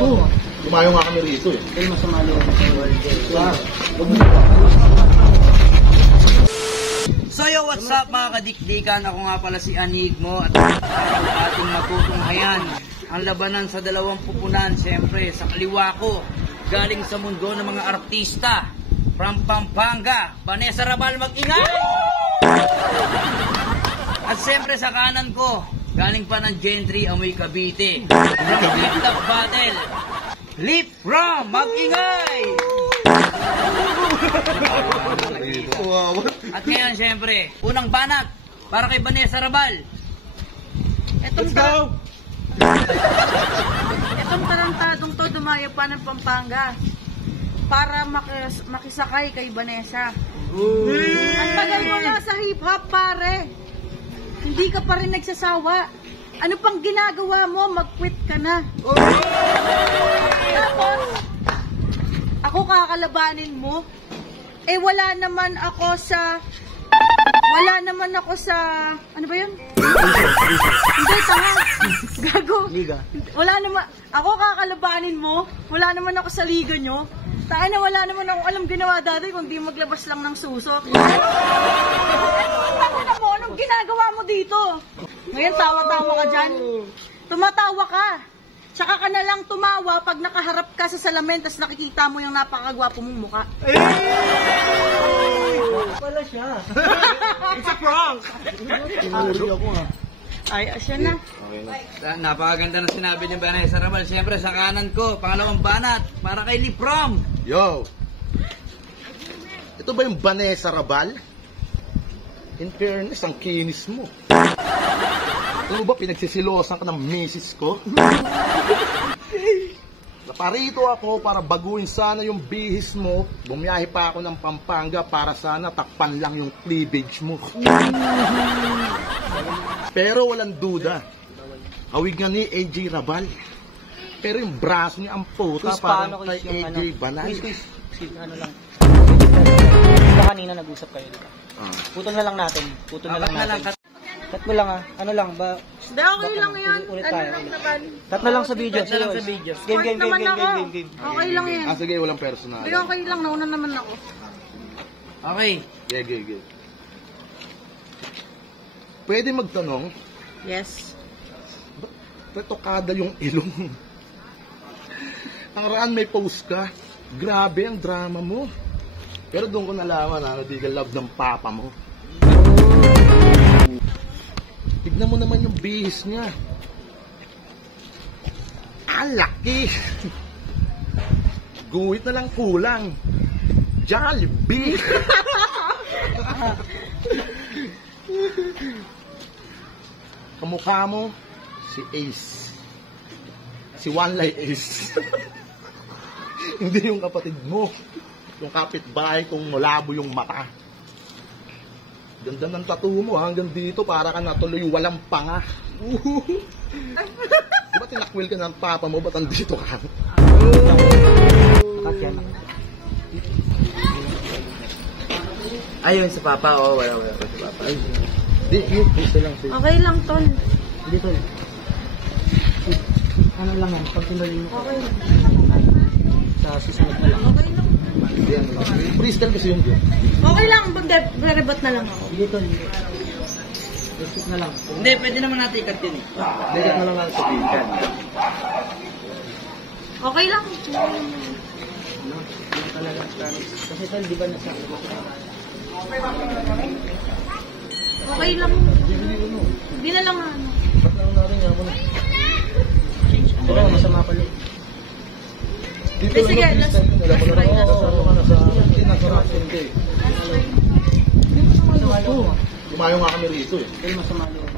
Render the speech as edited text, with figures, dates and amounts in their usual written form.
ko. Lumayo nga kami rito eh. Ay, masama loob. So yo, what's up mga kadikdikan? Ako nga pala si Anigmo at ating matutunghayan ang labanan sa dalawang pupunan. Siyempre, sa kaliwa ko, galing sa mundo ng mga artista, from Pampanga, Vanessa Rabal, mag-ingay! At siyempre sa kanan ko, galing pa ng Gentry, Amoy Cavite, from Flip Top Battle, Lip Ram, mag-ingay! At ngayon, siyempre, unang banat para kay Vanessa Rabal. Let's go! Itong tarantadong to dumayo pa ng Pampanga para makisakay kay Vanessa. Ang tagal mo na sa hip-hop, pare. Hindi ka pa rin nagsasawa. Ano pang ginagawa mo? Mag-quit ka na. Tapos, ako kakalabanin mo. Eh wala naman ako sa ano ba yun? Hindi, tanga. Gago. Liga. Wala naman, ako kakalabanin mo. Wala naman ako sa liga nyo. Taka na wala naman akong alam ginawa dati kundi maglabas lang ng susok. Ano mo? Anong ginagawa mo dito? Ngayon tawa-tawa ka dyan. Tumatawa ka. Tsaka ka na lang tumawa pag nakaharap ka sa salamin tas nakikita mo yung napakagwapo mong mukha. Wala siya. It's a prank. Ay, asya na. Napakaganda na sinabi ni Vanessa Rabal. Siyempre sa kanan ko, pangalawang banat para kay Lip Ram. Yo! Ito ba yung Vanessa Rabal? In fairness, ang kinis mo. Ano ba, pinagsisilosan ka ng misis ko? Naparito ako para baguhin sana yung bihis mo. Bumiyahe pa ako ng Pampanga para sana takpan lang yung cleavage mo. Pero walang duda, hawig nga ni AJ Rabal. Pero yung braso niya ang puta parang kay AJ Balay. Ano lang. Diba kanina nag-usap kayo, diba? Putol na lang natin. Putol na lang natin. Cut mo lang ano lang ba? Hindi, okay lang yan. Ulit Ano tayo. lang naman. Cut na lang sa video. Cut na lang sa video. Game. Naman ako. Okay lang yan. Sige, walang personal. Hindi, okay lang. Nauna naman ako. Okay. Ge. Pwede magtanong, Yes. retokada yung ilong. Ang raan may post ka, grabe ang drama mo. Pero doon ko nalaman na di ka love ng papa mo. Tignan mo naman yung bihis niya. Ang laki. Guhit na lang kulang. Jollibee. Kamukha mo si Ace. Si One Light Ace. Hindi yung kapatid mo. Yung kapitbahay kung malabo yung mata. Ganda ng tattoo mo hanggang dito para ka natuloy walang panga. Di ba tinakwil ka ng papa mo? Ba't andito ka? Ayun sa papa, wala pa sa papa. Di, yun, gusto lang. Okay lang, Ton. Hindi tol. Ano lang yan, pag tinuloy mo. Okay lang. Sa susunod na lang. Okay lang. Yan, freestyle kasi yung yun. Okay lang. Mag-rebot na lang ako. Hindi tol. Skip na lang. Hindi, pwede naman natin ikat yun eh. Direct na lang natin sa pinkan. Okay lang. Kasi tol, di ba nasa... Okay lang. Hindi na lang ano. Ba't lang natin nga mo na? Oo, masama pala. Dito Sige, last try na. Lumayo nga kami rito eh. Pero masama loob.